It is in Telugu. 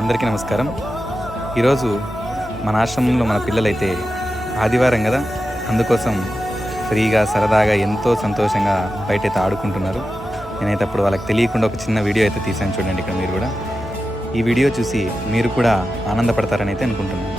అందరికీ నమస్కారం. ఈరోజు మన ఆశ్రమంలో మన పిల్లలైతే ఆదివారం కదా, అందుకోసం ఫ్రీగా సరదాగా ఎంతో సంతోషంగా బయటైతే ఆడుకుంటున్నారు. నేనైతే అప్పుడు వాళ్ళకి తెలియకుండా ఒక చిన్న వీడియో అయితే తీశాను, చూడండి ఇక్కడ మీరు కూడా. ఈ వీడియో చూసి మీరు కూడా ఆనందపడతారని అయితే అనుకుంటున్నాను.